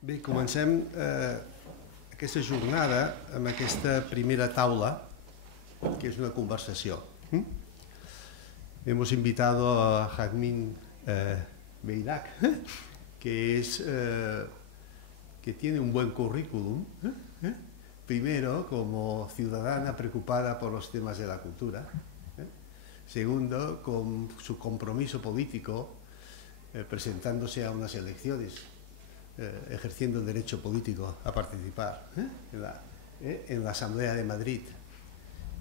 Bé, comencem aquesta jornada amb aquesta primera taula, que es una conversación. Hemos invitado a Jazmín Beirak, que tiene un buen currículum. Primero, como ciudadana preocupada por los temas de la cultura. Segundo, con su compromiso político, presentándose a unas elecciones, ejerciendo el derecho político a participar en la Asamblea de Madrid.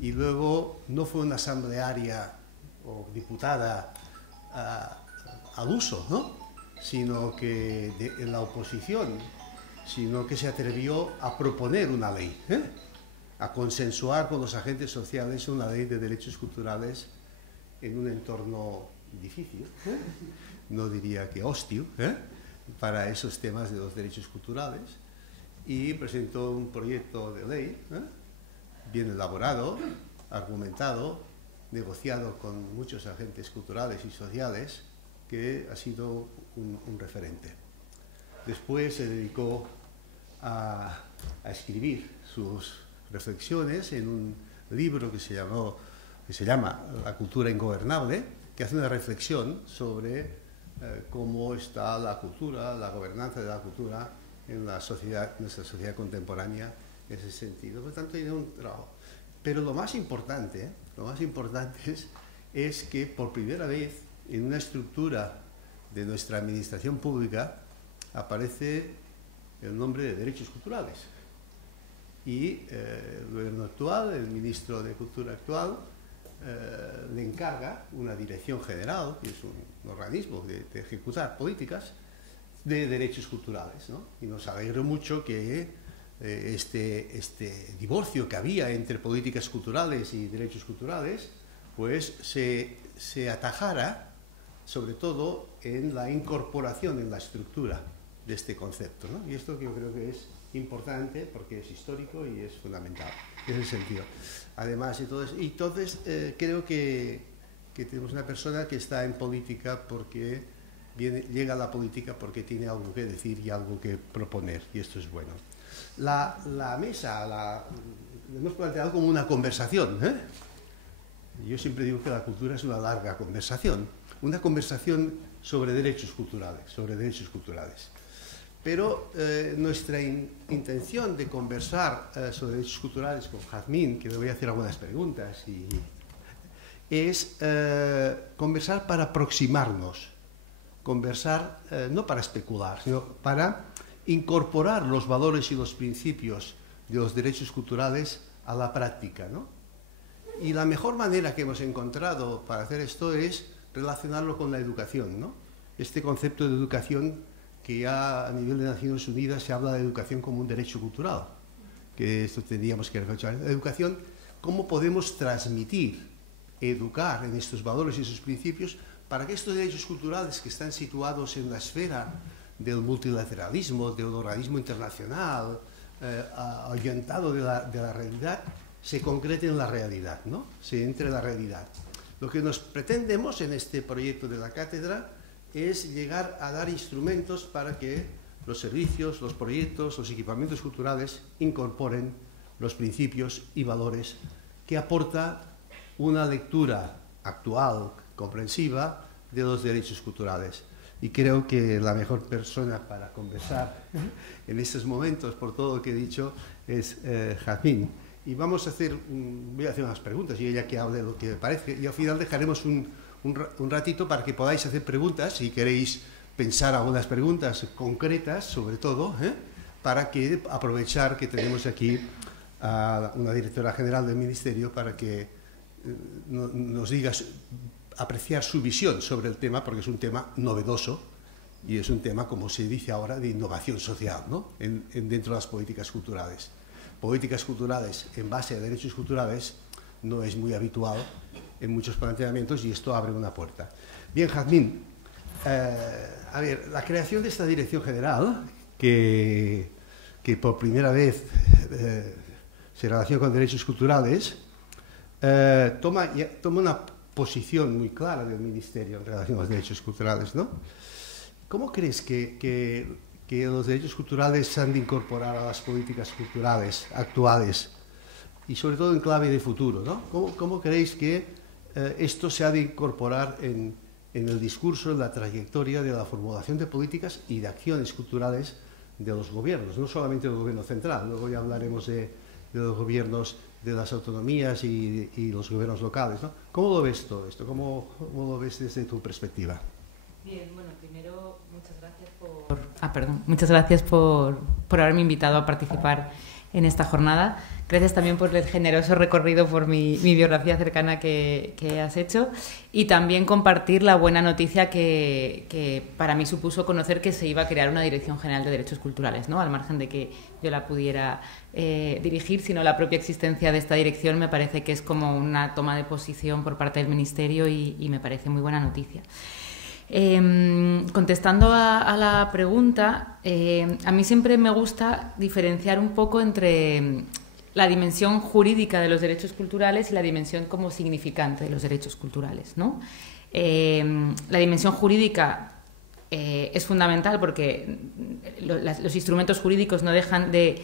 Y luego no fue una asamblearia o diputada al uso, ¿no? Sino que en la oposición, sino que se atrevió a proponer una ley, a consensuar con los agentes sociales una ley de derechos culturales en un entorno difícil, no diría que hostil, para esos temas de los derechos culturales, y presentó un proyecto de ley bien elaborado, argumentado, negociado con muchos agentes culturales y sociales, que ha sido un referente. Después se dedicó a escribir sus reflexiones en un libro que se llama La cultura ingobernable, que hace una reflexión sobre cómo está la cultura, la gobernanza de la cultura en la sociedad, nuestra sociedad contemporánea, en ese sentido. Por lo tanto, tiene un trabajo. Pero lo más importante es que por primera vez en una estructura de nuestra administración pública aparece el nombre de derechos culturales. Y el gobierno actual, el ministro de Cultura actual, le encarga una dirección general, que es un organismo de ejecutar políticas de derechos culturales, ¿no? Y nos alegra mucho que este divorcio que había entre políticas culturales y derechos culturales, pues se atajara, sobre todo en la incorporación en la estructura de este concepto, ¿no? Y esto que yo creo que es importante porque es histórico y es fundamental en ese sentido. Además, entonces creo que tenemos una persona que está en política porque llega a la política porque tiene algo que decir y algo que proponer, y esto es bueno. La mesa la hemos planteado como una conversación, Yo siempre digo que la cultura es una larga conversación sobre derechos culturales. Pero nuestra intención de conversar sobre derechos culturales con Jazmín, que le voy a hacer algunas preguntas, es conversar para aproximarnos, conversar no para especular, sino para incorporar los valores y los principios de los derechos culturales a la práctica, ¿no? Y la mejor manera que hemos encontrado para hacer esto es relacionarlo con la educación, ¿no? Este concepto de educación que ya a nivel de Naciones Unidas se habla de educación como un derecho cultural, que esto tendríamos que reflexionar. La educación, ¿cómo podemos transmitir, educar en estos valores y esos principios para que estos derechos culturales que están situados en la esfera del multilateralismo, del organismo internacional, ahuyentado de la realidad, se concrete en la realidad, ¿no? Se entre en la realidad? Lo que nos pretendemos en este proyecto de la cátedra es llegar a dar instrumentos para que los servicios, los proyectos, los equipamientos culturales incorporen los principios y valores que aporta una lectura actual, comprensiva, de los derechos culturales. Y creo que la mejor persona para conversar en estos momentos, por todo lo que he dicho, es Jazmín. Y voy a hacer unas preguntas y ella que hable lo que me parece. Y al final dejaremos un ratito para que podáis hacer preguntas, si queréis pensar algunas preguntas concretas, sobre todo, para que aprovechar que tenemos aquí a una directora general del Ministerio para que nos diga, apreciar su visión sobre el tema, porque es un tema novedoso y es un tema, como se dice ahora, de innovación social, ¿no? Dentro de las políticas culturales. Políticas culturales en base a derechos culturales no es muy habitual en muchos planteamientos y esto abre una puerta. Bien, Jazmín, a ver, la creación de esta dirección general, que por primera vez se relaciona con derechos culturales, toma una posición muy clara del Ministerio en relación a los derechos culturales, ¿no? ¿Cómo crees que que los derechos culturales se han de incorporar a las políticas culturales actuales y sobre todo en clave de futuro, ¿no? ¿Cómo creéis que esto se ha de incorporar en el discurso, en la trayectoria de la formulación de políticas y de acciones culturales de los gobiernos, no solamente del gobierno central? Luego ya hablaremos de los gobiernos de las autonomías y los gobiernos locales, ¿no? ¿Cómo lo ves todo esto? ¿Cómo lo ves desde tu perspectiva? Bien, bueno, primero muchas gracias por haberme invitado a participar en esta jornada. Gracias también por el generoso recorrido por mi biografía cercana que has hecho, y también compartir la buena noticia que para mí supuso conocer que se iba a crear una Dirección General de Derechos Culturales, ¿no? Al margen de que yo la pudiera dirigir, sino la propia existencia de esta dirección me parece que es como una toma de posición por parte del Ministerio y me parece muy buena noticia. Contestando a la pregunta, a mí siempre me gusta diferenciar un poco entre la dimensión jurídica de los derechos culturales y la dimensión como significante de los derechos culturales, ¿no? La dimensión jurídica es fundamental porque los instrumentos jurídicos no dejan de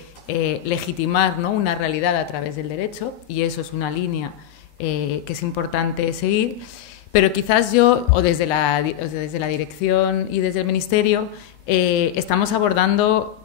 legitimar, ¿no?, una realidad a través del derecho, y eso es una línea que es importante seguir. Pero quizás yo, o desde la dirección y desde el Ministerio, estamos abordando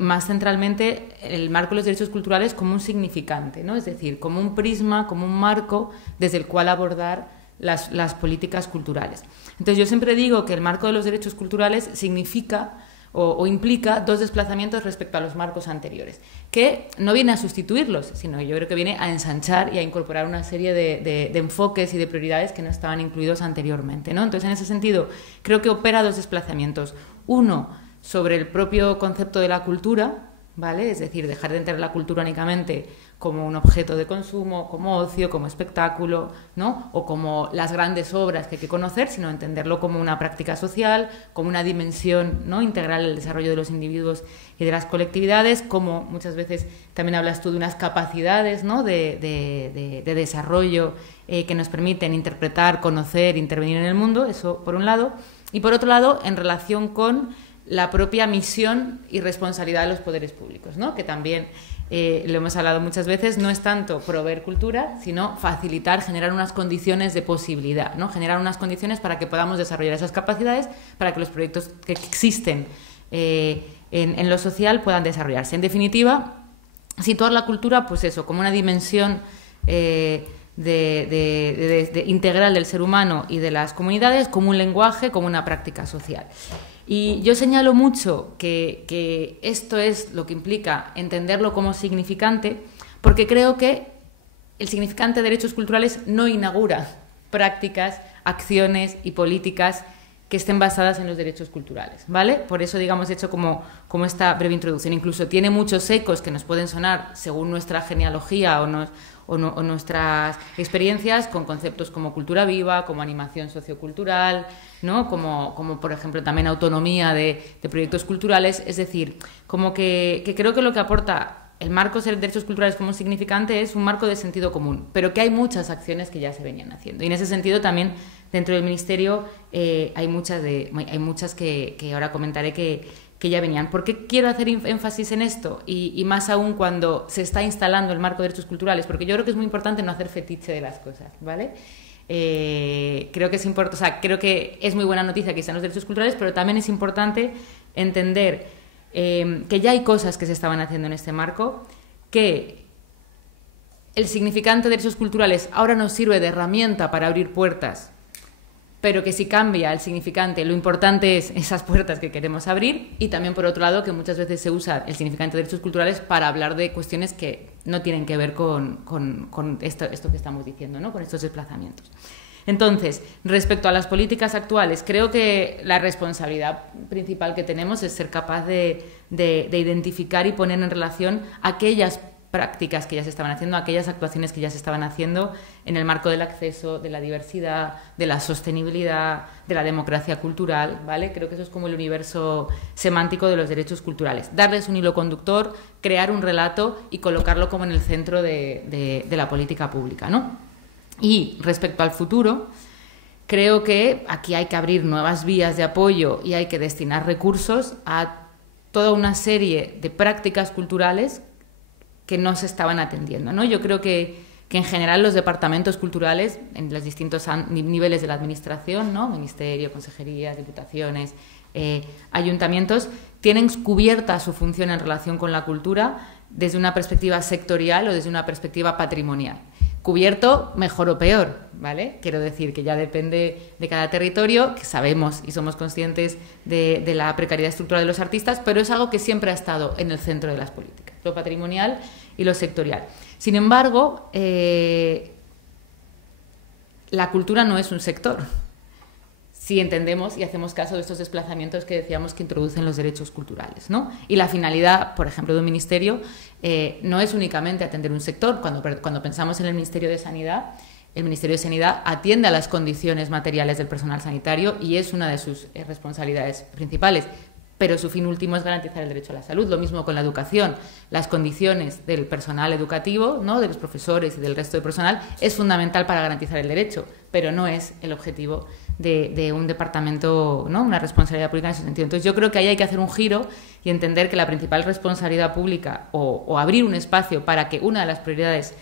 más centralmente el marco de los derechos culturales como un significante, ¿no? Es decir, como un prisma, como un marco desde el cual abordar las políticas culturales. Entonces, yo siempre digo que el marco de los derechos culturales significa o implica dos desplazamientos respecto a los marcos anteriores, que no viene a sustituirlos, sino yo creo que viene a ensanchar y a incorporar una serie de enfoques y de prioridades que no estaban incluidos anteriormente, ¿no? Entonces, en ese sentido, creo que opera dos desplazamientos. Uno, sobre el propio concepto de la cultura, ¿vale? Es decir, dejar de entender la cultura únicamente como un objeto de consumo, como ocio, como espectáculo, ¿no?, o como las grandes obras que hay que conocer, sino entenderlo como una práctica social, como una dimensión, ¿no?, integral del desarrollo de los individuos y de las colectividades, como muchas veces también hablas tú de unas capacidades, ¿no?, de desarrollo que nos permiten interpretar, conocer, intervenir en el mundo, eso por un lado, y por otro lado, en relación con la propia misión y responsabilidad de los poderes públicos, ¿no?, que también lo hemos hablado muchas veces, no es tanto proveer cultura, sino facilitar, generar unas condiciones de posibilidad, ¿no?, generar unas condiciones para que podamos desarrollar esas capacidades, para que los proyectos que existen en lo social puedan desarrollarse. En definitiva, situar la cultura, pues eso, como una dimensión integral del ser humano y de las comunidades, como un lenguaje, como una práctica social. Y yo señalo mucho que esto es lo que implica entenderlo como significante, porque creo que el significante de derechos culturales no inaugura prácticas, acciones y políticas que estén basadas en los derechos culturales, ¿vale? Por eso, digamos, he hecho como esta breve introducción. Incluso tiene muchos ecos que nos pueden sonar según nuestra genealogía o nuestras experiencias, con conceptos como cultura viva, como animación sociocultural, ¿no?, como por ejemplo también autonomía de proyectos culturales. Es decir, como que creo que lo que aporta el marco de derechos culturales como significante es un marco de sentido común, pero que hay muchas acciones que ya se venían haciendo. Y en ese sentido también dentro del Ministerio hay muchas que ahora comentaré que ya venían. ¿Por qué quiero hacer énfasis en esto? Y más aún cuando se está instalando el marco de derechos culturales, porque yo creo que es muy importante no hacer fetiche de las cosas, ¿vale? Creo que es importante, o sea, creo que es muy buena noticia que están los derechos culturales, pero también es importante entender que ya hay cosas que se estaban haciendo en este marco, que el significante de derechos culturales ahora nos sirve de herramienta para abrir puertas, pero que si cambia el significante, lo importante es esas puertas que queremos abrir, y también, por otro lado, que muchas veces se usa el significante de derechos culturales para hablar de cuestiones que no tienen que ver con esto que estamos diciendo, ¿no?, con estos desplazamientos. Entonces, respecto a las políticas actuales, creo que la responsabilidad principal que tenemos es ser capaz de identificar y poner en relación aquellas prácticas que ya se estaban haciendo, aquellas actuaciones que ya se estaban haciendo en el marco del acceso, de la diversidad, de la sostenibilidad, de la democracia cultural, ¿vale? Creo que eso es como el universo semántico de los derechos culturales. Darles un hilo conductor, crear un relato y colocarlo como en el centro de la política pública, ¿no? Y respecto al futuro, creo que aquí hay que abrir nuevas vías de apoyo y hay que destinar recursos a toda una serie de prácticas culturales que no se estaban atendiendo, ¿no? Yo creo que en general los departamentos culturales en los distintos niveles de la administración, ¿no? Ministerio, consejerías, diputaciones, ayuntamientos, tienen cubierta su función en relación con la cultura desde una perspectiva sectorial o desde una perspectiva patrimonial. Cubierto mejor o peor, ¿vale? Quiero decir que ya depende de cada territorio, que sabemos y somos conscientes de la precariedad estructural de los artistas, pero es algo que siempre ha estado en el centro de las políticas, lo patrimonial y lo sectorial. Sin embargo, la cultura no es un sector, si entendemos y hacemos caso de estos desplazamientos que decíamos que introducen los derechos culturales, ¿no? Y la finalidad, por ejemplo, de un ministerio no es únicamente atender un sector. Cuando pensamos en el Ministerio de Sanidad, el Ministerio de Sanidad atiende a las condiciones materiales del personal sanitario y es una de sus responsabilidades principales, pero su fin último es garantizar el derecho a la salud. Lo mismo con la educación. Las condiciones del personal educativo, ¿no? De los profesores y del resto del personal, es fundamental para garantizar el derecho, pero no es el objetivo de un departamento, ¿no? Una responsabilidad pública en ese sentido. Entonces yo creo que ahí hay que hacer un giro y entender que la principal responsabilidad pública o abrir un espacio para que una de las prioridades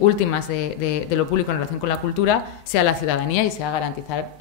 últimas de lo público en relación con la cultura sea la ciudadanía y sea garantizar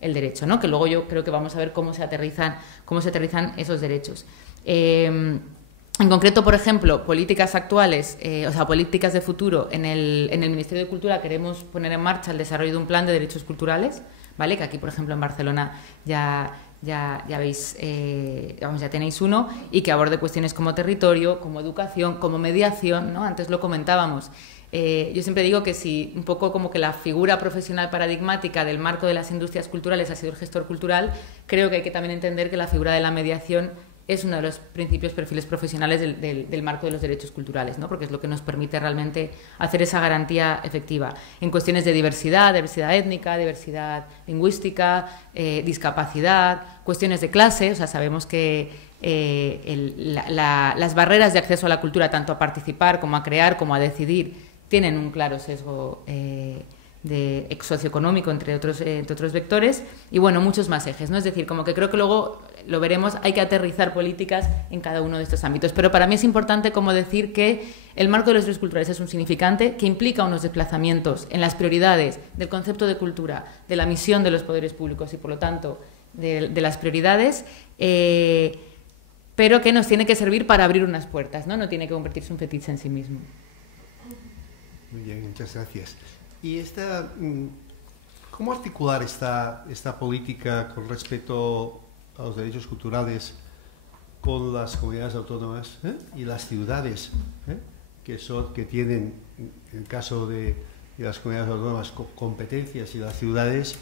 el derecho, ¿no? Que luego yo creo que vamos a ver cómo se aterrizan esos derechos. En concreto, por ejemplo, políticas actuales, o sea, políticas de futuro, en el Ministerio de Cultura queremos poner en marcha el desarrollo de un plan de derechos culturales, ¿vale? Que aquí, por ejemplo, en Barcelona ya veis, ya tenéis uno, y que aborde cuestiones como territorio, como educación, como mediación, ¿no? Antes lo comentábamos. Yo siempre digo que si un poco como que la figura profesional paradigmática del marco de las industrias culturales ha sido el gestor cultural, creo que hay que también entender que la figura de la mediación es uno de los principios, perfiles profesionales del marco de los derechos culturales, ¿no? Porque es lo que nos permite realmente hacer esa garantía efectiva en cuestiones de diversidad étnica, diversidad lingüística, discapacidad, cuestiones de clase. O sea, sabemos que las barreras de acceso a la cultura, tanto a participar como a crear, como a decidir, tienen un claro sesgo socioeconómico, entre otros vectores, y bueno, muchos más ejes, ¿no? Es decir, como que creo que luego lo veremos, hay que aterrizar políticas en cada uno de estos ámbitos. Pero para mí es importante como decir que el marco de los derechos culturales es un significante que implica unos desplazamientos en las prioridades del concepto de cultura, de la misión de los poderes públicos y, por lo tanto, de las prioridades, pero que nos tiene que servir para abrir unas puertas, ¿no? No tiene que convertirse en un fetiche en sí mismo. Muy bien, muchas gracias. Y ¿cómo articular esta política con respecto a los derechos culturales con las comunidades autónomas y las ciudades que tienen, en el caso de las comunidades autónomas, competencias, y las ciudades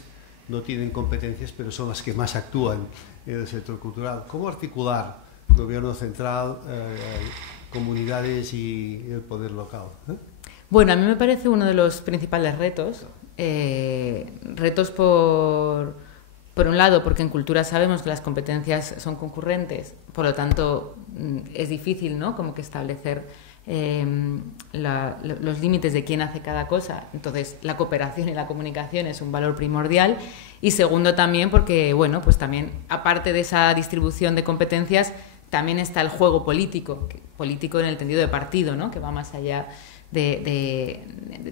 no tienen competencias, pero son las que más actúan en el sector cultural? ¿Cómo articular gobierno central, comunidades y el poder local? Bueno, a mí me parece uno de los principales retos. Retos por un lado, porque en cultura sabemos que las competencias son concurrentes, por lo tanto es difícil, ¿no? Como que establecer los límites de quién hace cada cosa. Entonces la cooperación y la comunicación es un valor primordial. Y segundo también porque, bueno, pues también aparte de esa distribución de competencias, también está el juego político en el entendido de partido, ¿no? Que va más allá de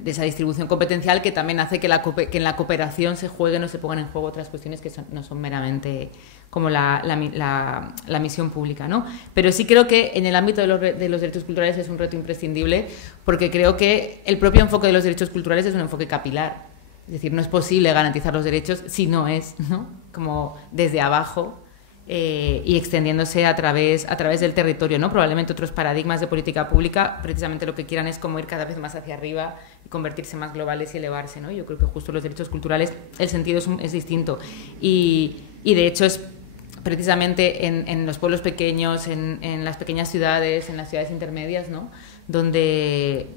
esa distribución competencial, que también hace que en la cooperación se jueguen o se pongan en juego otras cuestiones que no son meramente como la misión pública, ¿no? Pero sí creo que en el ámbito de los derechos culturales es un reto imprescindible, porque creo que el propio enfoque de los derechos culturales es un enfoque capilar. Es decir, no es posible garantizar los derechos si no es, ¿no? Como desde abajo, y extendiéndose a través del territorio, ¿no? Probablemente otros paradigmas de política pública precisamente lo que quieran es como ir cada vez más hacia arriba y convertirse más globales y elevarse, ¿no? Yo creo que justo los derechos culturales el sentido es distinto y de hecho es precisamente en los pueblos pequeños, en las pequeñas ciudades, en las ciudades intermedias, ¿no? Donde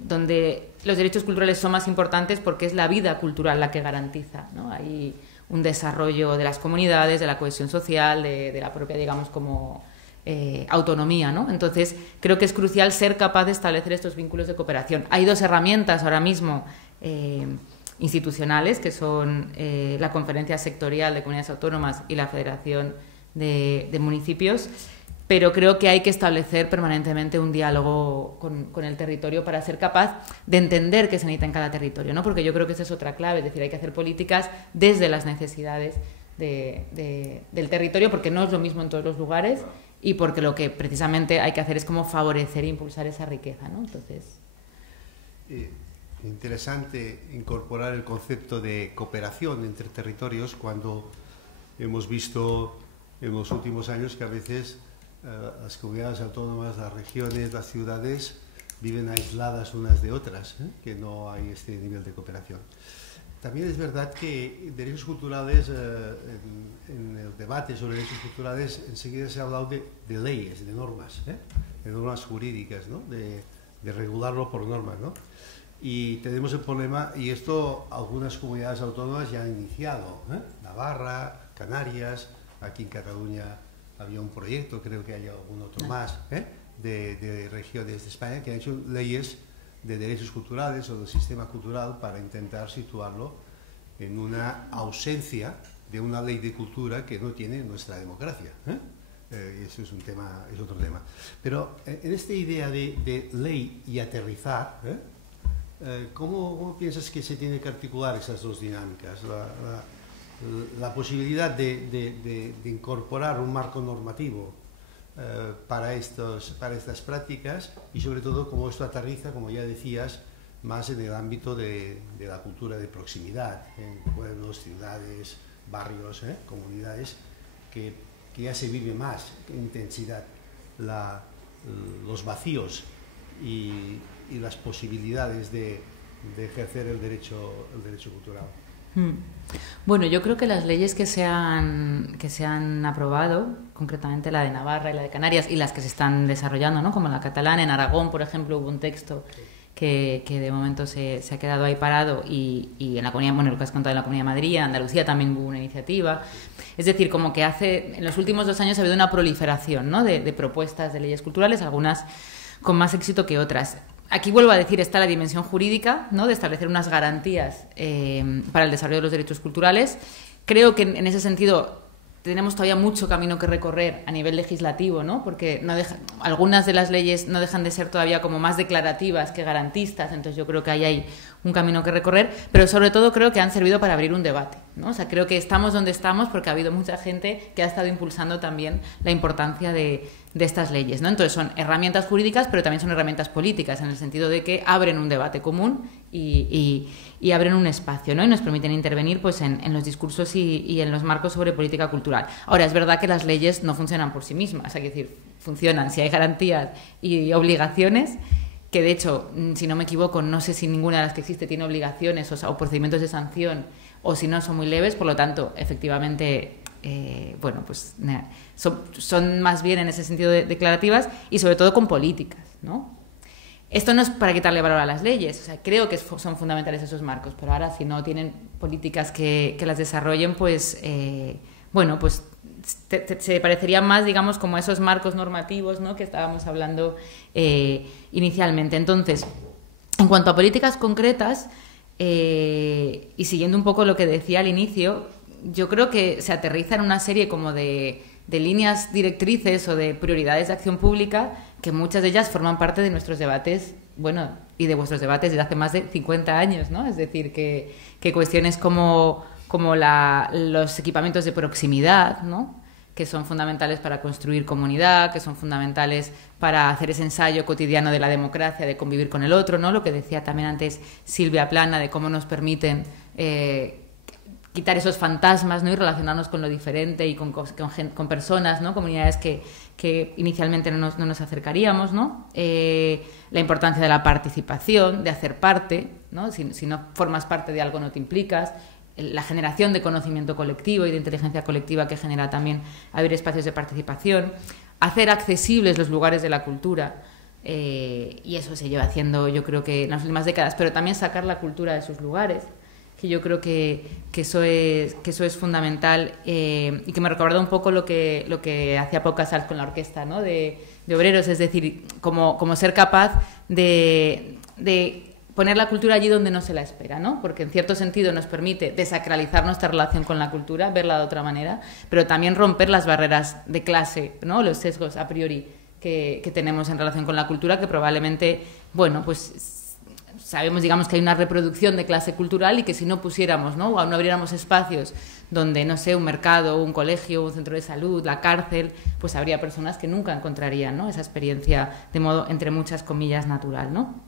los derechos culturales son más importantes, porque es la vida cultural la que garantiza, ¿no? Hay un desarrollo de las comunidades, de la cohesión social, de la propia, digamos, como autonomía, ¿no? Entonces, creo que es crucial ser capaz de establecer estos vínculos de cooperación. Hay dos herramientas ahora mismo institucionales, que son la Conferencia Sectorial de Comunidades Autónomas y la Federación de Municipios, pero creo que hay que establecer permanentemente un diálogo con el territorio para ser capaz de entender qué se necesita en cada territorio, ¿no? Porque yo creo que esa es otra clave, es decir, hay que hacer políticas desde las necesidades del territorio, porque no es lo mismo en todos los lugares y porque lo que precisamente hay que hacer es como favorecer e impulsar esa riqueza, ¿no? Entonces... Interesante incorporar el concepto de cooperación entre territorios cuando hemos visto en los últimos años que a veces las comunidades autónomas, las regiones, las ciudades viven aisladas unas de otras, que no hay este nivel de cooperación. También es verdad que derechos culturales, en el debate sobre derechos culturales, enseguida se ha hablado de leyes, de normas jurídicas, ¿no? de regularlo por normas, ¿no? Y tenemos el problema, y esto algunas comunidades autónomas ya han iniciado, Navarra, Canarias, aquí en Cataluña había un proyecto, creo que hay algún otro más, de regiones de España que han hecho leyes de derechos culturales o del sistema cultural para intentar situarlo en una ausencia de una ley de cultura que no tiene nuestra democracia. Y eso es otro tema. Pero en esta idea de ley y aterrizar, ¿cómo piensas que se tiene que articular esas dos dinámicas? La posibilidad de incorporar un marco normativo para estas prácticas y sobre todo cómo esto aterriza, como ya decías, más en el ámbito de la cultura de proximidad, en pueblos, ciudades, barrios, comunidades, que ya se vive más en intensidad los vacíos y las posibilidades de ejercer el derecho cultural. Bueno, yo creo que las leyes que se han aprobado, concretamente la de Navarra y la de Canarias, y las que se están desarrollando, ¿no? Como la catalana, en Aragón, por ejemplo, hubo un texto que de momento se ha quedado ahí parado, y en la comunidad, bueno, lo que has contado en la Comunidad de Madrid, en Andalucía también hubo una iniciativa. Es decir, como que en los últimos 2 años ha habido una proliferación, ¿no? de propuestas de leyes culturales, algunas con más éxito que otras. Aquí vuelvo a decir, está la dimensión jurídica, ¿no? De establecer unas garantías para el desarrollo de los derechos culturales. Creo que en ese sentido tenemos todavía mucho camino que recorrer a nivel legislativo, ¿no? Porque algunas de las leyes no dejan de ser todavía como más declarativas que garantistas, entonces yo creo que ahí hay un camino que recorrer, pero sobre todo creo que han servido para abrir un debate, ¿no? O sea, creo que estamos donde estamos porque ha habido mucha gente que ha estado impulsando también la importancia de estas leyes, ¿no? Entonces son herramientas jurídicas, pero también son herramientas políticas, en el sentido de que abren un debate común y abren un espacio, ¿no? Y nos permiten intervenir pues, en los discursos y en los marcos sobre política cultural. Ahora, es verdad que las leyes no funcionan por sí mismas, hay que decir, funcionan si hay garantías y obligaciones, que de hecho, si no me equivoco, no sé si ninguna de las que existe tiene obligaciones o procedimientos de sanción, o si no, son muy leves, por lo tanto, efectivamente... son más bien en ese sentido declarativas y sobre todo con políticas, ¿no? Esto no es para quitarle valor a las leyes, o sea, creo que son fundamentales esos marcos, pero ahora si no tienen políticas que las desarrollen, pues, se parecería más, digamos, como a esos marcos normativos, ¿no? Que estábamos hablando inicialmente. Entonces, en cuanto a políticas concretas, y siguiendo un poco lo que decía al inicio, yo creo que se aterriza en una serie como de líneas directrices o de prioridades de acción pública que muchas de ellas forman parte de nuestros debates, bueno, y de vuestros debates desde hace más de 50 años, ¿no? Es decir, que cuestiones como los equipamientos de proximidad, ¿no? Que son fundamentales para construir comunidad, que son fundamentales para hacer ese ensayo cotidiano de la democracia, de convivir con el otro, ¿no? Lo que decía también antes Silvia Plana, de cómo nos permiten quitar esos fantasmas, ¿no? Y relacionarnos con lo diferente y con personas, ¿no? Comunidades que inicialmente no nos acercaríamos, ¿no? La importancia de la participación, de hacer parte, ¿no? Si no formas parte de algo no te implicas, la generación de conocimiento colectivo y de inteligencia colectiva que genera también abrir espacios de participación, hacer accesibles los lugares de la cultura, y eso se lleva haciendo yo creo que en las últimas décadas, pero también sacar la cultura de sus lugares, que yo creo que eso es fundamental, y que me recuerda un poco lo que hacía Pau Casals con la orquesta, ¿no? de obreros, es decir, como ser capaz de poner la cultura allí donde no se la espera, ¿no? Porque en cierto sentido nos permite desacralizar nuestra relación con la cultura, verla de otra manera, pero también romper las barreras de clase, ¿no? Los sesgos a priori que tenemos en relación con la cultura, que probablemente, bueno, pues sabemos, digamos, que hay una reproducción de clase cultural y que si no pusiéramos, ¿no? O no abriéramos espacios donde, no sé, un mercado, un colegio, un centro de salud, la cárcel, pues habría personas que nunca encontrarían, ¿no? Esa experiencia de modo, entre muchas comillas, natural, ¿no?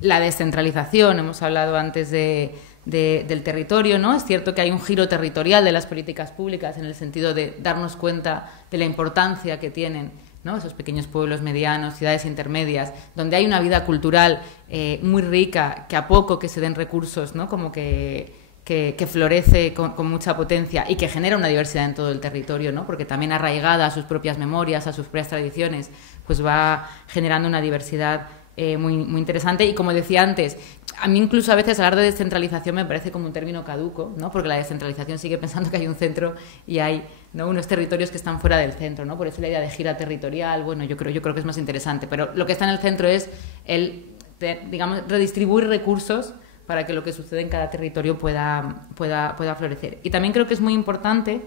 La descentralización, hemos hablado antes del territorio, ¿no? Es cierto que hay un giro territorial de las políticas públicas en el sentido de darnos cuenta de la importancia que tienen, ¿no? Esos pequeños pueblos medianos, ciudades intermedias, donde hay una vida cultural muy rica, que a poco que se den recursos, ¿no? Como que florece con mucha potencia y que genera una diversidad en todo el territorio, ¿no? Porque también arraigada a sus propias memorias, a sus propias tradiciones, pues va generando una diversidad muy interesante. Y como decía antes, a mí incluso a veces hablar de descentralización me parece como un término caduco, ¿no? Porque la descentralización sigue pensando que hay un centro y hay, ¿no?, unos territorios que están fuera del centro, ¿no? Por eso la idea de gira territorial, bueno, yo creo que es más interesante, pero lo que está en el centro es digamos, redistribuir recursos para que lo que sucede en cada territorio pueda florecer. Y también creo que es muy importante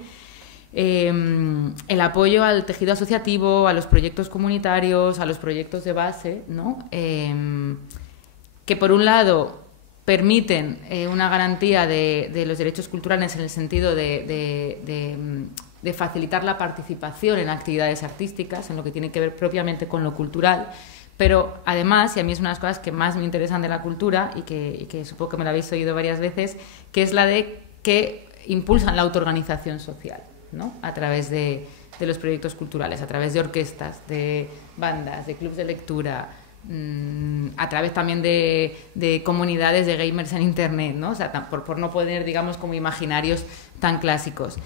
el apoyo al tejido asociativo, a los proyectos comunitarios, a los proyectos de base, ¿no? Que por un lado permiten una garantía de los derechos culturales en el sentido de facilitar la participación en actividades artísticas, en lo que tiene que ver propiamente con lo cultural, pero además, y a mí es una de las cosas que más me interesan de la cultura y que supongo que me la habéis oído varias veces, que es la de que impulsan la autoorganización social, ¿no? A través de los proyectos culturales, a través de orquestas, de bandas, de clubes de lectura, a través también de comunidades de gamers en Internet, ¿no? O sea, por no poner, digamos, como imaginarios tan clásicos.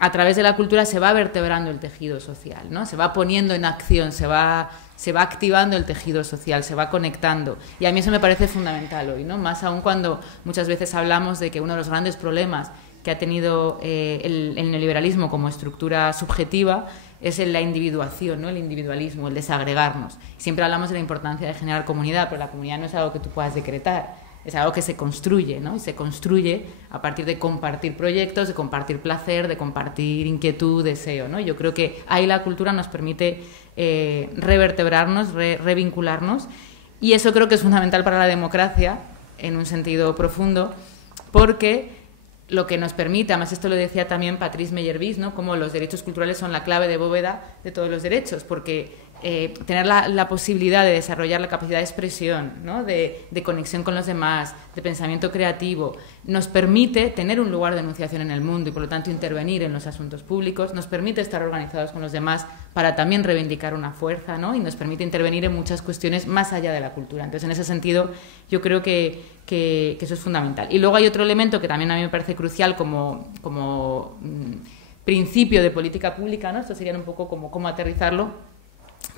A través de la cultura se va vertebrando el tejido social, ¿no? Se va poniendo en acción, se va activando el tejido social, se va conectando. Y a mí eso me parece fundamental hoy, ¿no? Más aún cuando muchas veces hablamos de que uno de los grandes problemas que ha tenido el neoliberalismo como estructura subjetiva es la individuación, ¿no? El individualismo, el desagregarnos. Siempre hablamos de la importancia de generar comunidad, pero la comunidad no es algo que tú puedas decretar, es algo que se construye, ¿no? Y se construye a partir de compartir proyectos, de compartir placer, de compartir inquietud, deseo, ¿no? Yo creo que ahí la cultura nos permite revertebrarnos, revincularnos, y eso creo que es fundamental para la democracia en un sentido profundo, porque lo que nos permite, además esto lo decía también Patrice Meyerbeer, ¿no?, como los derechos culturales son la clave de bóveda de todos los derechos, porque tener la posibilidad de desarrollar la capacidad de expresión, ¿no?, de conexión con los demás, de pensamiento creativo, nos permite tener un lugar de enunciación en el mundo y por lo tanto intervenir en los asuntos públicos, nos permite estar organizados con los demás para también reivindicar una fuerza, ¿no?, y nos permite intervenir en muchas cuestiones más allá de la cultura. Entonces, en ese sentido, yo creo que eso es fundamental. Y luego hay otro elemento que también a mí me parece crucial como principio de política pública, ¿no? Esto sería un poco como cómo aterrizarlo,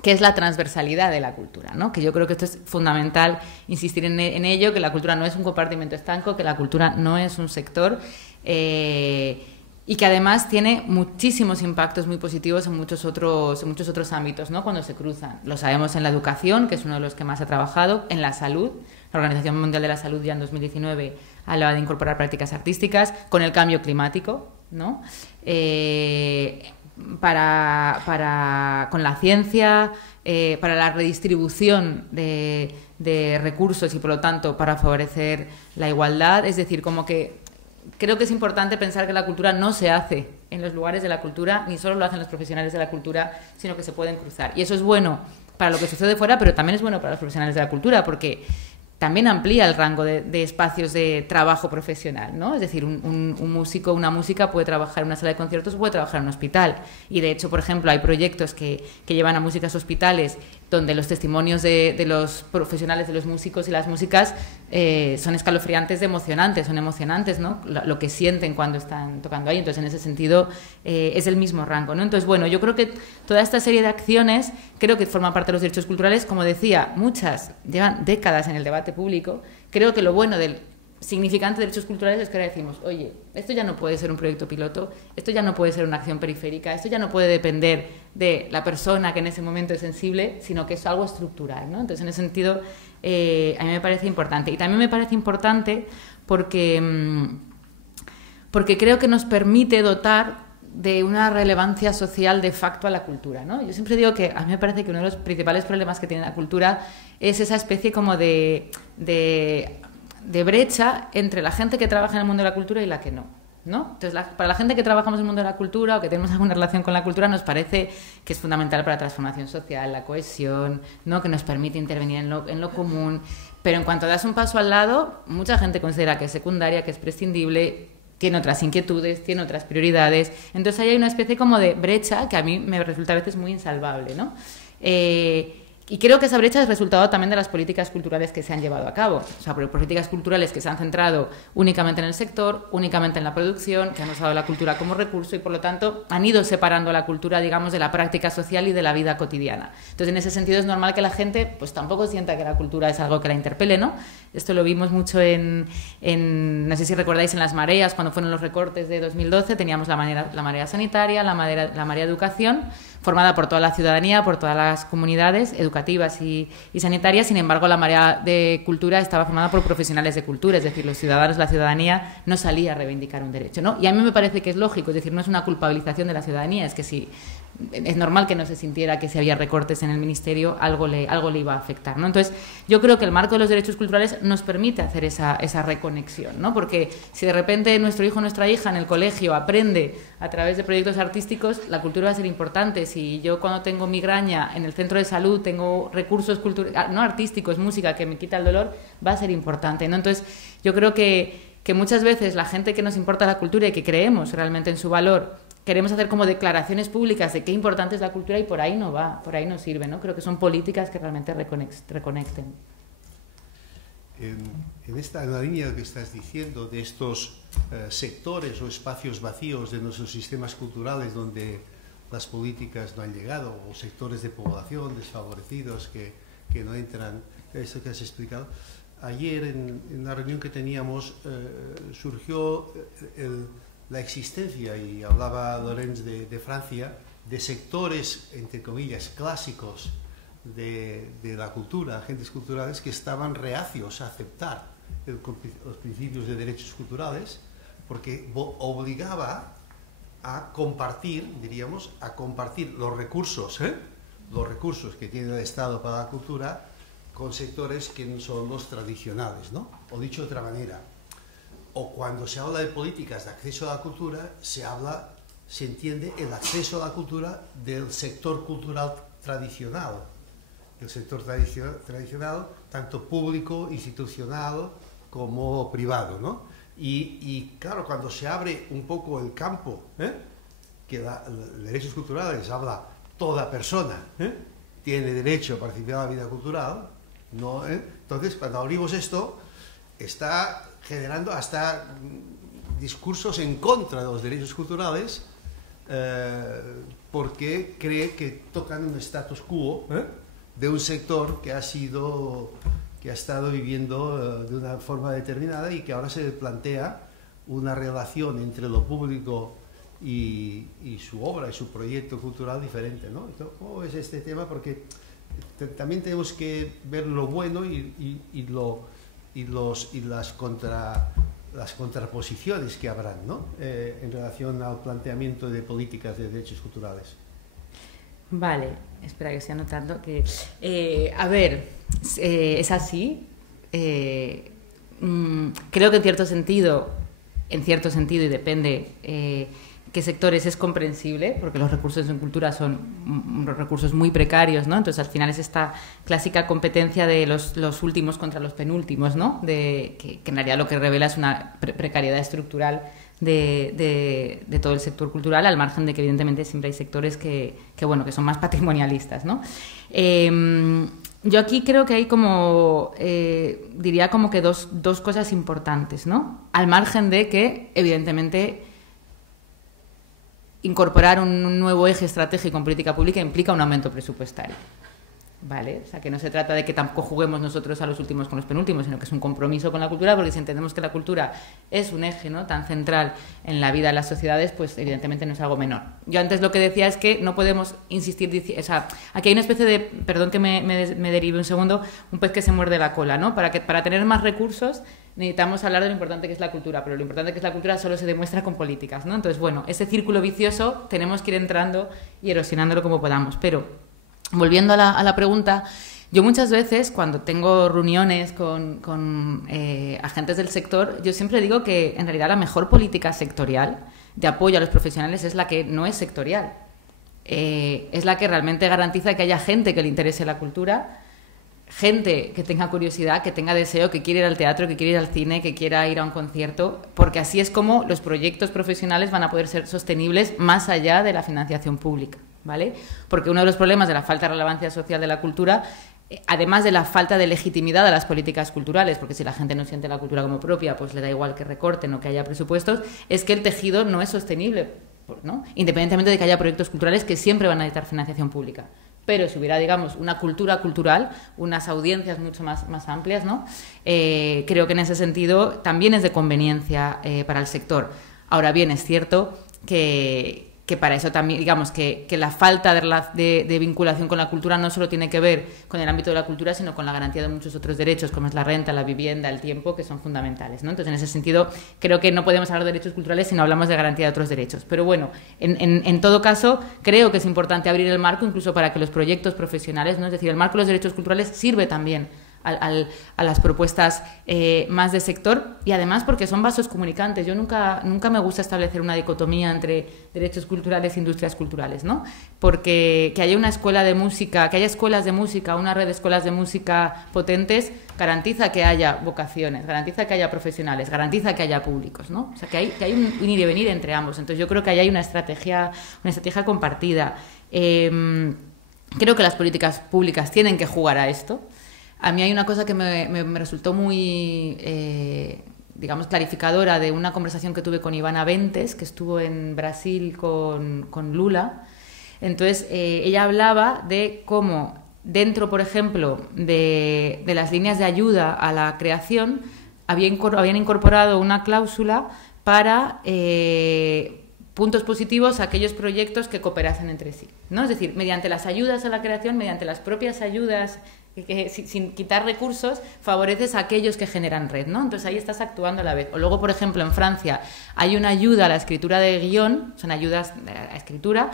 que es la transversalidad de la cultura, ¿no? Que yo creo que esto es fundamental insistir en ello, que la cultura no es un compartimento estanco, que la cultura no es un sector, y que además tiene muchísimos impactos muy positivos en muchos otros ámbitos, ¿no?, cuando se cruzan. Lo sabemos en la educación, que es uno de los que más ha trabajado, en la salud. La Organización Mundial de la Salud ya en 2019 hablaba de incorporar prácticas artísticas, con el cambio climático, ¿no?, con la ciencia, para la redistribución de recursos y, por lo tanto, para favorecer la igualdad. Es decir, como que creo que es importante pensar que la cultura no se hace en los lugares de la cultura, ni solo lo hacen los profesionales de la cultura, sino que se pueden cruzar. Y eso es bueno para lo que sucede fuera, pero también es bueno para los profesionales de la cultura, porque también amplía el rango de espacios de trabajo profesional, ¿no? Es decir, un músico, una música puede trabajar en una sala de conciertos o puede trabajar en un hospital. Y de hecho, por ejemplo, hay proyectos que llevan a músicas a hospitales donde los testimonios de los profesionales, de los músicos y las músicas son escalofriantes, son emocionantes, ¿no?, lo que sienten cuando están tocando ahí. Entonces, en ese sentido, es el mismo rango, ¿no? Entonces, bueno, yo creo que toda esta serie de acciones creo que forman parte de los derechos culturales. Como decía, muchas llevan décadas en el debate público. Creo que lo bueno del significante de derechos culturales es que ahora decimos, oye, esto ya no puede ser un proyecto piloto, esto ya no puede ser una acción periférica, esto ya no puede depender de la persona que en ese momento es sensible, sino que es algo estructural, ¿no? Entonces, en ese sentido, a mí me parece importante. Y también me parece importante porque creo que nos permite dotar de una relevancia social de facto a la cultura, ¿no? Yo siempre digo que a mí me parece que uno de los principales problemas que tiene la cultura es esa especie como de brecha entre la gente que trabaja en el mundo de la cultura y la que no, ¿no? Entonces, para la gente que trabajamos en el mundo de la cultura o que tenemos alguna relación con la cultura, nos parece que es fundamental para la transformación social, la cohesión, ¿no? Que nos permite intervenir en lo común. Pero en cuanto das un paso al lado, mucha gente considera que es secundaria, que es prescindible, tiene otras inquietudes, tiene otras prioridades. Entonces ahí hay una especie como de brecha que a mí me resulta a veces muy insalvable, ¿no? Y creo que esa brecha es resultado también de las políticas culturales que se han llevado a cabo. O sea, políticas culturales que se han centrado únicamente en el sector, únicamente en la producción, que han usado la cultura como recurso y, por lo tanto, han ido separando la cultura, digamos, de la práctica social y de la vida cotidiana. Entonces, en ese sentido, es normal que la gente pues tampoco sienta que la cultura es algo que la interpele, ¿no? Esto lo vimos mucho no sé si recordáis, en las mareas, cuando fueron los recortes de 2012, teníamos la marea sanitaria, la marea educación, formada por toda la ciudadanía, por todas las comunidades educativas y sanitarias. Sin embargo, la marea de cultura estaba formada por profesionales de cultura, es decir, los ciudadanos, la ciudadanía no salía a reivindicar un derecho, ¿no? Y a mí me parece que es lógico, es decir, no es una culpabilización de la ciudadanía, es que si es normal que no se sintiera que si había recortes en el ministerio algo le iba a afectar, ¿no? Entonces, yo creo que el marco de los derechos culturales nos permite hacer esa reconexión, ¿no? Porque si de repente nuestro hijo o nuestra hija en el colegio aprende a través de proyectos artísticos, la cultura va a ser importante. Si yo cuando tengo migraña en el centro de salud tengo recursos culturales, no artísticos, música que me quita el dolor, va a ser importante, ¿no? Entonces, yo creo que muchas veces la gente que nos importa la cultura y que creemos realmente en su valor, queremos hacer como declaraciones públicas de qué importante es la cultura y por ahí no va, por ahí no sirve, ¿no? Creo que son políticas que realmente reconecten. En la línea que estás diciendo de estos sectores o espacios vacíos de nuestros sistemas culturales donde las políticas no han llegado, o sectores de población desfavorecidos que no entran, eso que has explicado. Ayer en la reunión que teníamos surgió la existencia, y hablaba Lorenz de Francia, de sectores, entre comillas, clásicos de la cultura, agentes culturales que estaban reacios a aceptar los principios de derechos culturales, porque obligaba a compartir, diríamos, a compartir los recursos que tiene el Estado para la cultura con sectores que no son los tradicionales, ¿no? O dicho de otra manera, o cuando se habla de políticas de acceso a la cultura, se entiende el acceso a la cultura del sector cultural tradicional. El sector tradicional, tanto público, institucional, como privado, ¿no? Y claro, cuando se abre un poco el campo, que derechos culturales habla toda persona, tiene derecho a participar en la vida cultural, ¿no? Entonces, cuando abrimos esto, está generando hasta discursos en contra de los derechos culturales, porque cree que tocan un status quo de un sector que ha estado viviendo de una forma determinada y que ahora se plantea una relación entre lo público y su obra y su proyecto cultural diferente, ¿no? Entonces, ¿cómo es este tema? Porque también tenemos que ver lo bueno y las contraposiciones que habrán, ¿no? En relación al planteamiento de políticas de derechos culturales. Vale, espera que estoy anotando que... a ver, es así. Creo que en cierto sentido, y depende qué sectores, es comprensible, porque los recursos en cultura son recursos muy precarios, ¿no? Entonces, al final es esta clásica competencia de los últimos contra los penúltimos, ¿no? Que en realidad lo que revela es una precariedad estructural de todo el sector cultural, al margen de que evidentemente siempre hay sectores que son más patrimonialistas, ¿no? Yo aquí creo que hay como, diría como que dos cosas importantes, ¿no? Al margen de que, evidentemente, incorporar un nuevo eje estratégico en política pública implica un aumento presupuestario, ¿vale? O sea, que no se trata de que tampoco juguemos nosotros a los últimos con los penúltimos, sino que es un compromiso con la cultura, porque si entendemos que la cultura es un eje, ¿no?, tan central en la vida de las sociedades, pues evidentemente no es algo menor. Yo antes lo que decía es que no podemos insistir, o sea, aquí hay una especie de, perdón que me derive un segundo, un pez que se muerde la cola, ¿no? Para tener más recursos necesitamos hablar de lo importante que es la cultura, pero lo importante que es la cultura solo se demuestra con políticas, ¿no? Entonces, bueno, ese círculo vicioso tenemos que ir entrando y erosionándolo como podamos. Pero, volviendo a la pregunta, yo muchas veces, cuando tengo reuniones con agentes del sector, yo siempre digo que, en realidad, la mejor política sectorial de apoyo a los profesionales es la que no es sectorial. Es la que realmente garantiza que haya gente que le interese la cultura, gente que tenga curiosidad, que tenga deseo, que quiera ir al teatro, que quiera ir al cine, que quiera ir a un concierto, porque así es como los proyectos profesionales van a poder ser sostenibles más allá de la financiación pública, ¿vale? Porque uno de los problemas de la falta de relevancia social de la cultura, además de la falta de legitimidad de las políticas culturales, porque si la gente no siente la cultura como propia, pues le da igual que recorten o que haya presupuestos, es que el tejido no es sostenible, ¿no? Independientemente de que haya proyectos culturales que siempre van a necesitar financiación pública. Pero si hubiera, digamos, una cultura cultural, unas audiencias mucho más amplias, ¿no? Creo que en ese sentido también es de conveniencia para el sector. Ahora bien, es cierto que para eso también, digamos, que la falta de vinculación con la cultura no solo tiene que ver con el ámbito de la cultura, sino con la garantía de muchos otros derechos, como es la renta, la vivienda, el tiempo, que son fundamentales, ¿no? Entonces, en ese sentido, creo que no podemos hablar de derechos culturales si no hablamos de garantía de otros derechos. Pero bueno, en todo caso, creo que es importante abrir el marco incluso para que los proyectos profesionales, ¿no? Es decir, el marco de los derechos culturales sirve también a las propuestas más de sector, y además porque son vasos comunicantes. Yo nunca me gusta establecer una dicotomía entre derechos culturales e industrias culturales, ¿no? Porque que haya una escuela de música, que haya escuelas de música, una red de escuelas de música potentes, garantiza que haya vocaciones, garantiza que haya profesionales, garantiza que haya públicos, ¿no? O sea, que hay un ir y venir entre ambos. Entonces yo creo que ahí hay una estrategia compartida. Creo que las políticas públicas tienen que jugar a esto. A mí hay una cosa que me resultó muy, digamos, clarificadora de una conversación que tuve con Ivana Bentes, que estuvo en Brasil con Lula. Entonces, ella hablaba de cómo dentro, por ejemplo, de las líneas de ayuda a la creación, habían incorporado una cláusula para puntos positivos a aquellos proyectos que cooperasen entre sí, ¿no? Es decir, mediante las ayudas a la creación, mediante las propias ayudas, que sin quitar recursos, favoreces a aquellos que generan red, ¿no? Entonces ahí estás actuando a la vez. O luego, por ejemplo, en Francia hay una ayuda a la escritura de guión, son ayudas a escritura,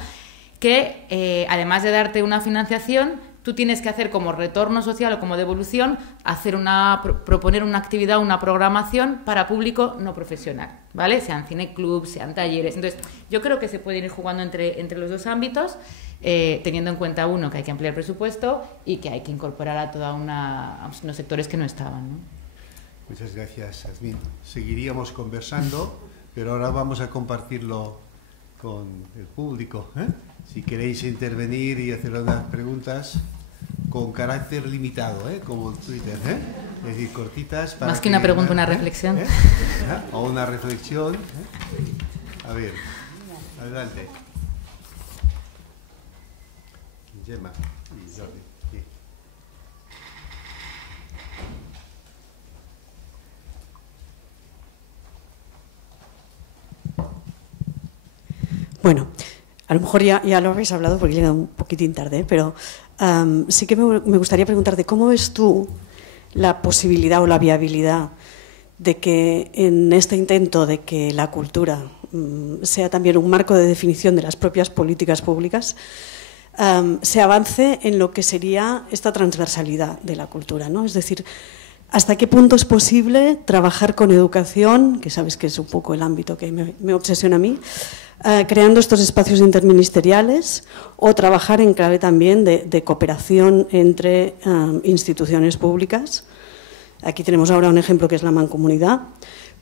que además de darte una financiación, tú tienes que hacer como retorno social o como devolución, proponer una actividad, una programación para público no profesional, ¿vale? Sean cineclubs, sean talleres. Entonces, yo creo que se pueden ir jugando entre los dos ámbitos, teniendo en cuenta, uno, que hay que ampliar presupuesto y que hay que incorporar a unos sectores que no estaban, ¿no? Muchas gracias, Azmin. Seguiríamos conversando, pero ahora vamos a compartirlo con el público, ¿eh? Si queréis intervenir y hacer unas preguntas con carácter limitado, como Twitter, es decir, cortitas. Para más que una pregunta, una reflexión. O una reflexión. A ver, adelante. Gemma y Jordi. Sí. Bueno, a lo mejor ya lo habéis hablado porque llega un poquitín tarde, pero sí que me gustaría preguntarte cómo ves tú la posibilidad o la viabilidad de que en este intento de que la cultura sea también un marco de definición de las propias políticas públicas, se avance en lo que sería esta transversalidad de la cultura, ¿no? Es decir, ¿hasta qué punto es posible trabajar con educación, que sabes que es un poco el ámbito que me obsesiona a mí, creando estos espacios interministeriales, o trabajar en clave también de cooperación entre instituciones públicas? Aquí tenemos ahora un ejemplo que es la mancomunidad,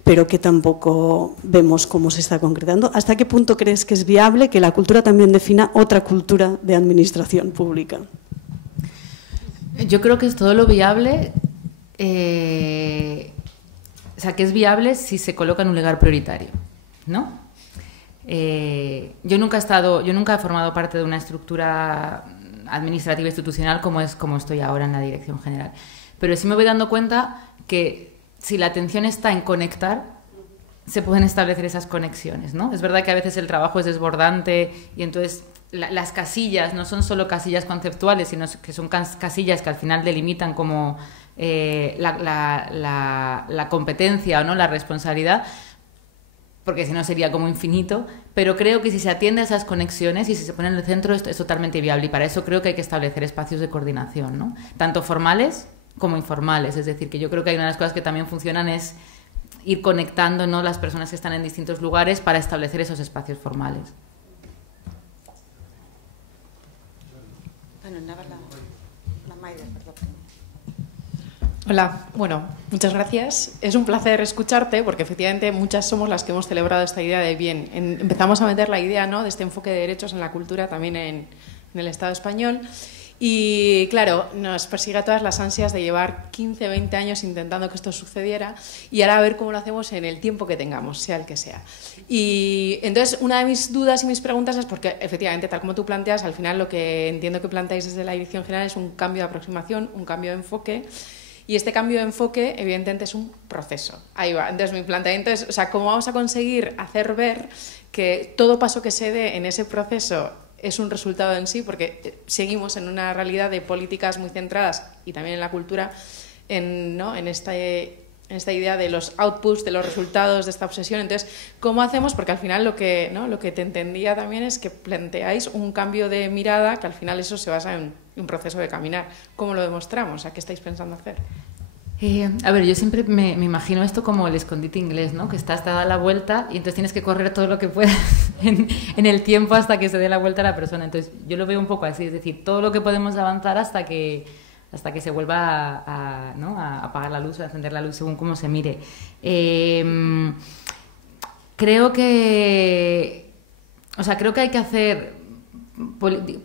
pero que tampoco vemos cómo se está concretando. ¿Hasta qué punto crees que es viable que la cultura también defina otra cultura de administración pública? Yo creo que es todo lo viable, o sea, que es viable si se coloca en un lugar prioritario, ¿no? Yo nunca he formado parte de una estructura administrativa institucional como estoy ahora en la dirección general. Pero sí me voy dando cuenta que si la atención está en conectar, se pueden establecer esas conexiones, ¿no? Es verdad que a veces el trabajo es desbordante y entonces las casillas no son solo casillas conceptuales, sino que son casillas que al final delimitan como la competencia o no la responsabilidad, porque si no sería como infinito, pero creo que si se atiende a esas conexiones y si se pone en el centro es totalmente viable, y para eso creo que hay que establecer espacios de coordinación, ¿no? Tanto formales como informales, es decir, que yo creo que hay una de las cosas que también funcionan es ir conectando, ¿no?, las personas que están en distintos lugares para establecer esos espacios formales. Hola, bueno, muchas gracias. Es un placer escucharte porque efectivamente muchas somos las que hemos celebrado esta idea de bien. Empezamos a meter la idea, ¿no?, de este enfoque de derechos en la cultura también en el Estado español. Y claro, nos persigue a todas las ansias de llevar 15, 20 años intentando que esto sucediera y ahora a ver cómo lo hacemos en el tiempo que tengamos, sea el que sea. Y entonces una de mis dudas y mis preguntas es porque efectivamente, tal como tú planteas, al final lo que entiendo que planteáis desde la Dirección General es un cambio de aproximación, un cambio de enfoque. Y este cambio de enfoque, evidentemente, es un proceso. Ahí va. Entonces, mi planteamiento es, o sea, ¿cómo vamos a conseguir hacer ver que todo paso que se dé en ese proceso es un resultado en sí? Porque seguimos en una realidad de políticas muy centradas, y también en la cultura, en esta idea de los outputs, de los resultados, de esta obsesión. Entonces, ¿cómo hacemos? Porque al final lo que te entendía también es que planteáis un cambio de mirada, que al final eso se basa en un proceso de caminar. ¿Cómo lo demostramos? ¿A qué estáis pensando hacer? A ver, yo siempre me imagino esto como el escondite inglés, ¿no? Que estás dada la vuelta y entonces tienes que correr todo lo que puedas en el tiempo hasta que se dé la vuelta a la persona. Entonces, yo lo veo un poco así, es decir, todo lo que podemos avanzar hasta que se vuelva a apagar la luz o a encender la luz según cómo se mire. Creo que hay que hacer,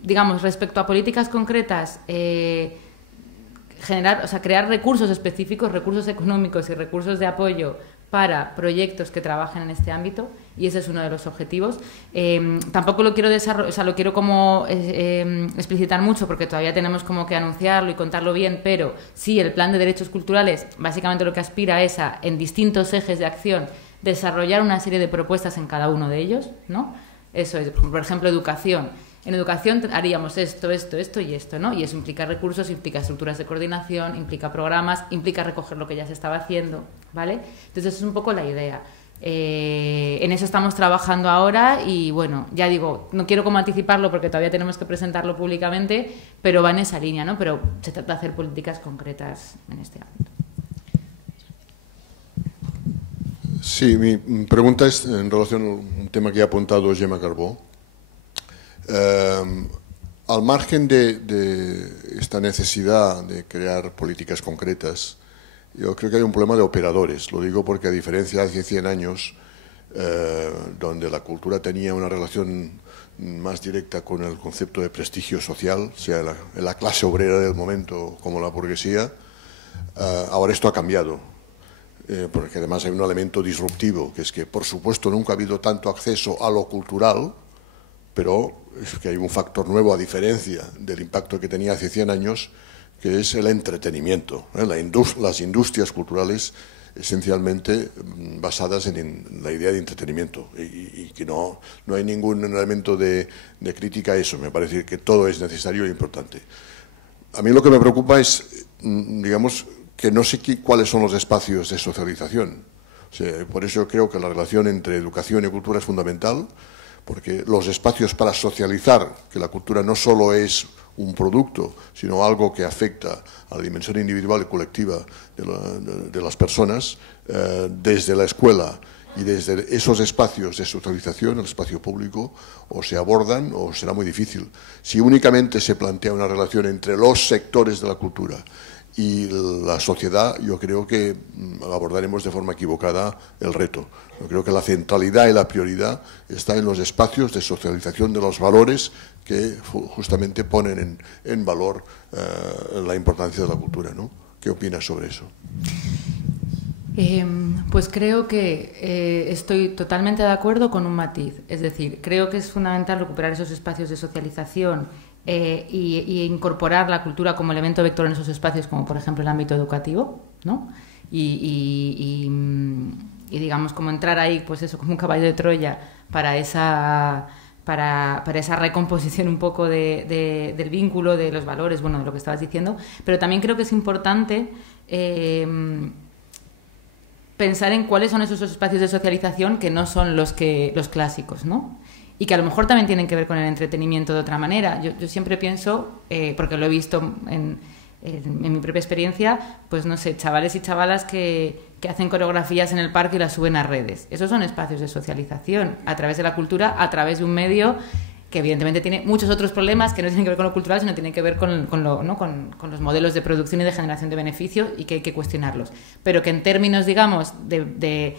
digamos, respecto a políticas concretas, crear recursos específicos, recursos económicos y recursos de apoyo para proyectos que trabajen en este ámbito, y ese es uno de los objetivos. Tampoco lo quiero lo quiero como explicitar mucho porque todavía tenemos como que anunciarlo y contarlo bien, pero sí, el plan de derechos culturales básicamente lo que aspira es a, en distintos ejes de acción, desarrollar una serie de propuestas en cada uno de ellos, ¿no? Eso es, por ejemplo, educación. En educación haríamos esto y esto, ¿no? Y eso implica recursos, implica estructuras de coordinación, implica programas, implica recoger lo que ya se estaba haciendo, ¿vale? Entonces, esa es un poco la idea. En eso estamos trabajando ahora y, bueno, ya digo, no quiero como anticiparlo porque todavía tenemos que presentarlo públicamente, pero va en esa línea, ¿no? Pero se trata de hacer políticas concretas en este ámbito. Sí, mi pregunta es en relación a un tema que ha apuntado Gemma Carbó. Al margen de esta necesidad de crear políticas concretas, yo creo que hay un problema de operadores. Lo digo porque, a diferencia de hace 100 años, donde la cultura tenía una relación más directa con el concepto de prestigio social, sea la clase obrera del momento como la burguesía, ahora esto ha cambiado. Porque además hay un elemento disruptivo, que es que, por supuesto, nunca ha habido tanto acceso a lo cultural, pero es que hay un factor nuevo, a diferencia del impacto que tenía hace 100 años, que es el entretenimiento, las industrias culturales esencialmente basadas en la idea de entretenimiento, y que no hay ningún elemento de crítica a eso. Me parece que todo es necesario e importante. A mí lo que me preocupa es, digamos, que no sé cuáles son los espacios de socialización. O sea, por eso creo que la relación entre educación y cultura es fundamental, porque los espacios para socializar, que la cultura no solo es un producto, sino algo que afecta a la dimensión individual y colectiva de las personas, desde la escuela y desde esos espacios de socialización, el espacio público, o se abordan o será muy difícil. Si únicamente se plantea una relación entre los sectores de la cultura y la sociedad, yo creo que abordaremos de forma equivocada el reto. Yo creo que la centralidad y la prioridad está en los espacios de socialización de los valores que justamente ponen en valor la importancia de la cultura, ¿no? ¿Qué opinas sobre eso? Pues creo que estoy totalmente de acuerdo con un matiz. Es decir, creo que es fundamental recuperar esos espacios de socialización y incorporar la cultura como elemento vector en esos espacios, como por ejemplo el ámbito educativo, ¿no? Y digamos, como entrar ahí, pues eso, como un caballo de Troya para esa recomposición un poco del vínculo, de los valores, bueno, de lo que estabas diciendo. Pero también creo que es importante pensar en cuáles son esos espacios de socialización que no son los clásicos, ¿no? Y que a lo mejor también tienen que ver con el entretenimiento de otra manera. Yo siempre pienso, porque lo he visto en mi propia experiencia, pues no sé, chavales y chavalas que hacen coreografías en el parque y las suben a redes. Esos son espacios de socialización a través de la cultura, a través de un medio que evidentemente tiene muchos otros problemas que no tienen que ver con lo cultural, sino tienen que ver con los modelos de producción y de generación de beneficios, y que hay que cuestionarlos. Pero que en términos, digamos, de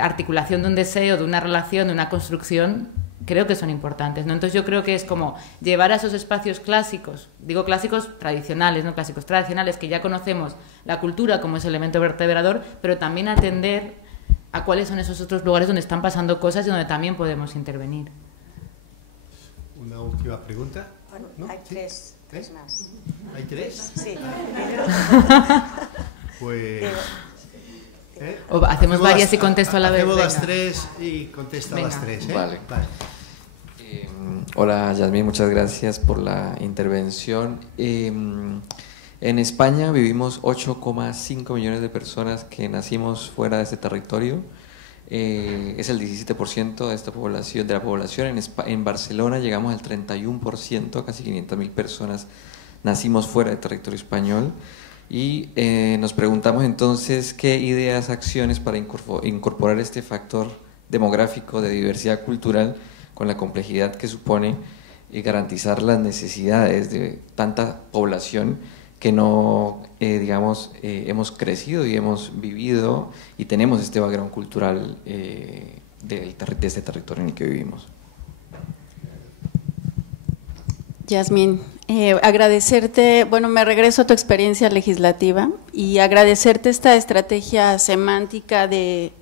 articulación de un deseo, de una relación, de una construcción, creo que son importantes, ¿no? Entonces yo creo que es como llevar a esos espacios clásicos, digo clásicos tradicionales, no clásicos tradicionales, que ya conocemos la cultura como ese elemento vertebrador, pero también atender a cuáles son esos otros lugares donde están pasando cosas y donde también podemos intervenir. Una última pregunta. Bueno, ¿no? hay ¿Sí? tres más. ¿Hay tres? Sí. Pues... O hacemos varias y contesto a la vez. Hacemos las Venga. tres y contesto a las tres. Vale. Hola, Yasmín, muchas gracias por la intervención. En España vivimos 8,5 millones de personas que nacimos fuera de este territorio. Es el 17% de esta población, de la población. En Barcelona llegamos al 31%, casi 500.000 personas nacimos fuera del territorio español. Y nos preguntamos entonces qué ideas, acciones para incorporar este factor demográfico de diversidad cultural con la complejidad que supone garantizar las necesidades de tanta población que no, hemos crecido y hemos vivido y tenemos este background cultural de este territorio en el que vivimos. Yasmín, agradecerte, bueno, me regreso a tu experiencia legislativa y agradecerte esta estrategia semántica de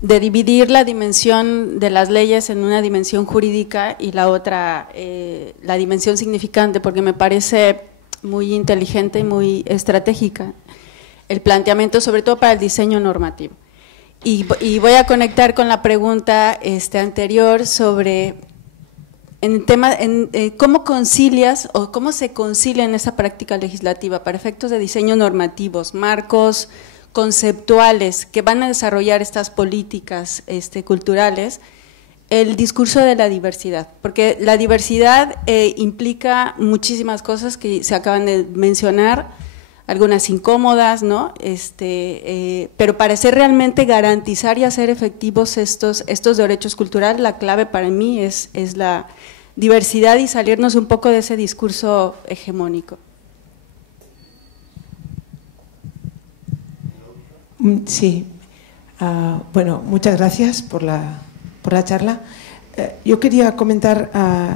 dividir la dimensión de las leyes en una dimensión jurídica y la otra, la dimensión significante, porque me parece muy inteligente y muy estratégica el planteamiento, sobre todo para el diseño normativo. Y voy a conectar con la pregunta anterior sobre cómo concilias o cómo se concilia en esa práctica legislativa para efectos de diseño normativos, marcos conceptuales que van a desarrollar estas políticas culturales, el discurso de la diversidad, porque la diversidad implica muchísimas cosas que se acaban de mencionar, algunas incómodas, ¿no? Pero para ser realmente garantizar y hacer efectivos estos derechos culturales, la clave para mí es la diversidad y salirnos un poco de ese discurso hegemónico. Sí, bueno, muchas gracias por la charla. Yo quería comentar,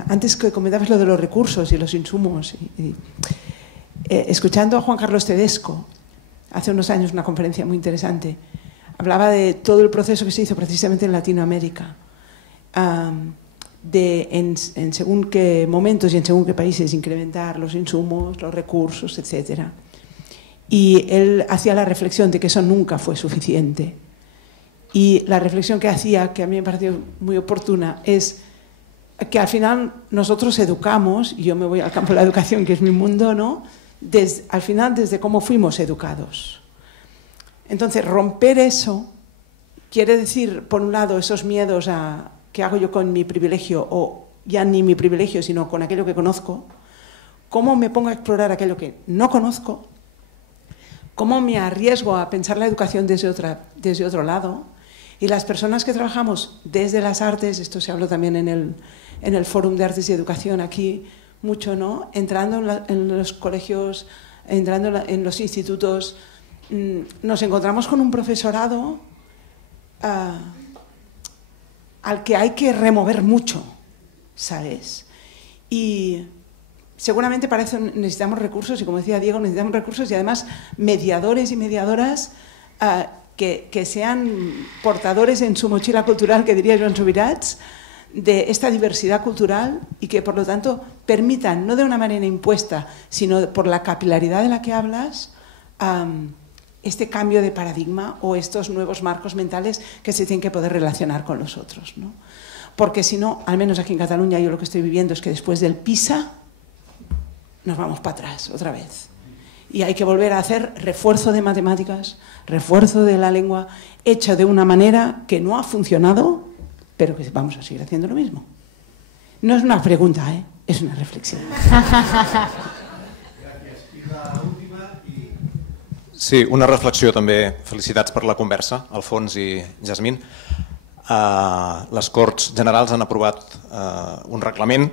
antes que comentabas lo de los recursos y los insumos, escuchando a Juan Carlos Tedesco, hace unos años una conferencia muy interesante, hablaba de todo el proceso que se hizo precisamente en Latinoamérica, en según qué momentos y en según qué países incrementar los insumos, los recursos, etcétera. Y él hacía la reflexión de que eso nunca fue suficiente. Y la reflexión que hacía, que a mí me pareció muy oportuna, es que al final nosotros educamos, y yo me voy al campo de la educación, que es mi mundo, ¿no? Al final desde cómo fuimos educados. Entonces, romper eso quiere decir, por un lado, esos miedos a qué hago yo con mi privilegio, o ya ni mi privilegio, sino con aquello que conozco, cómo me pongo a explorar aquello que no conozco, cómo me arriesgo a pensar la educación desde otro lado. Y las personas que trabajamos desde las artes, esto se habló también en el Fórum de Artes y Educación aquí mucho, ¿no? Entrando en los colegios, entrando en los institutos, nos encontramos con un profesorado al que hay que remover mucho, ¿sabes? Y seguramente para eso necesitamos recursos, y como decía Diego, necesitamos recursos y además mediadores y mediadoras que sean portadores en su mochila cultural, que diría Joan Subirats, de esta diversidad cultural y que, por lo tanto, permitan, no de una manera impuesta, sino por la capilaridad de la que hablas, este cambio de paradigma o estos nuevos marcos mentales que se tienen que poder relacionar con los otros, ¿no? Porque si no, al menos aquí en Cataluña, yo lo que estoy viviendo es que después del PISA nos vamos para atrás otra vez. Y hay que volver a hacer refuerzo de matemáticas, refuerzo de la lengua, hecho de una manera que no ha funcionado, pero que vamos a seguir haciendo lo mismo. No es una pregunta, es una reflexión. Gracias. I la última i... Sí, una reflexió també. Felicitats per la conversa, Alfons i Jasmine. Les Corts Generals han aprovat un reglament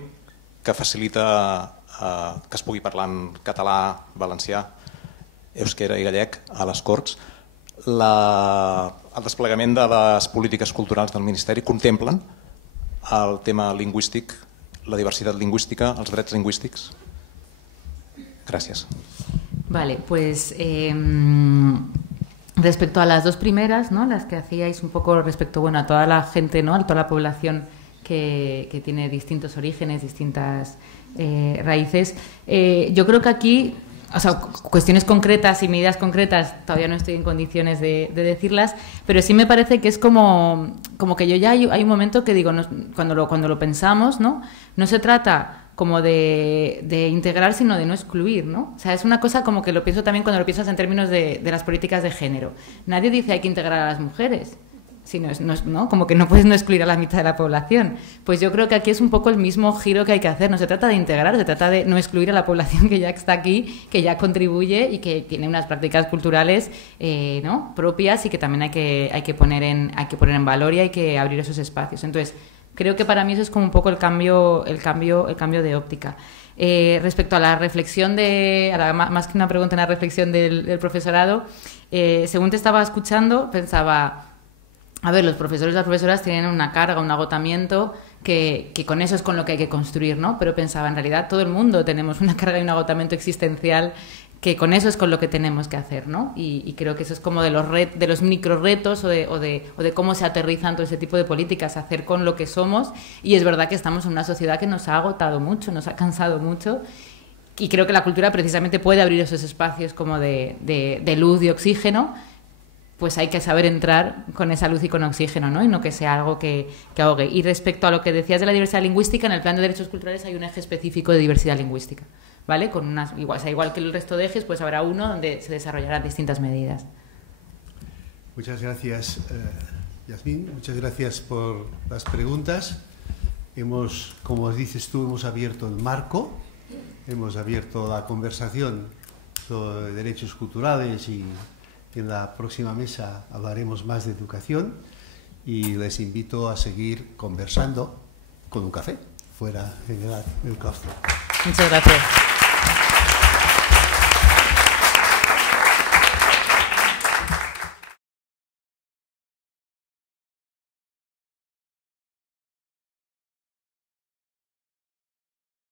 que facilita que es pugui parlar en català, valencià, euskera i gallec a les Corts. El desplegament de les polítiques culturals del Ministeri contemplen el tema lingüístic, la diversitat lingüística, els drets lingüístics? Gràcies. Vale, pues respecto a las dos primeras, ¿no? Las que hacíais un poco respecto, bueno, a toda la gente, ¿no? A toda la población que tiene distintos orígenes, distintas raíces. Yo creo que aquí, o sea, cuestiones concretas y medidas concretas todavía no estoy en condiciones de decirlas, pero sí me parece que es como que yo ya hay un momento que digo, cuando lo pensamos, ¿no? No se trata como de integrar, sino de no excluir, ¿no? O sea, es una cosa como que lo pienso también cuando lo piensas en términos de las políticas de género. Nadie dice hay que integrar a las mujeres, sino ¿no? Como que no puedes no excluir a la mitad de la población. Pues yo creo que aquí es un poco el mismo giro que hay que hacer. No se trata de integrar, se trata de no excluir a la población que ya está aquí, que ya contribuye y que tiene unas prácticas culturales ¿no? propias y que también hay que poner en valor y hay que abrir esos espacios. Entonces, creo que para mí eso es como un poco el cambio de óptica. Respecto a la reflexión más que una pregunta, una reflexión del profesorado, según te estaba escuchando, pensaba, a ver, los profesores y las profesoras tienen una carga, un agotamiento, que con eso es con lo que hay que construir, ¿no? Pero pensaba, en realidad todo el mundo tenemos una carga y un agotamiento existencial, que con eso es con lo que tenemos que hacer, ¿no? Y creo que eso es como de los micro retos o de cómo se aterrizan todo ese tipo de políticas, hacer con lo que somos. Y es verdad que estamos en una sociedad que nos ha agotado mucho, nos ha cansado mucho, y creo que la cultura precisamente puede abrir esos espacios como de luz y oxígeno. Pues hay que saber entrar con esa luz y con oxígeno, ¿no? Y no que sea algo que ahogue. Y respecto a lo que decías de la diversidad lingüística, en el plan de derechos culturales hay un eje específico de diversidad lingüística, ¿vale? Igual que el resto de ejes, pues habrá uno donde se desarrollarán distintas medidas. Muchas gracias, Yasmín. Muchas gracias por las preguntas. Como dices tú, hemos abierto el marco, hemos abierto la conversación sobre derechos culturales y en la próxima mesa hablaremos más de educación y les invito a seguir conversando con un café fuera en el claustro. Muchas gracias.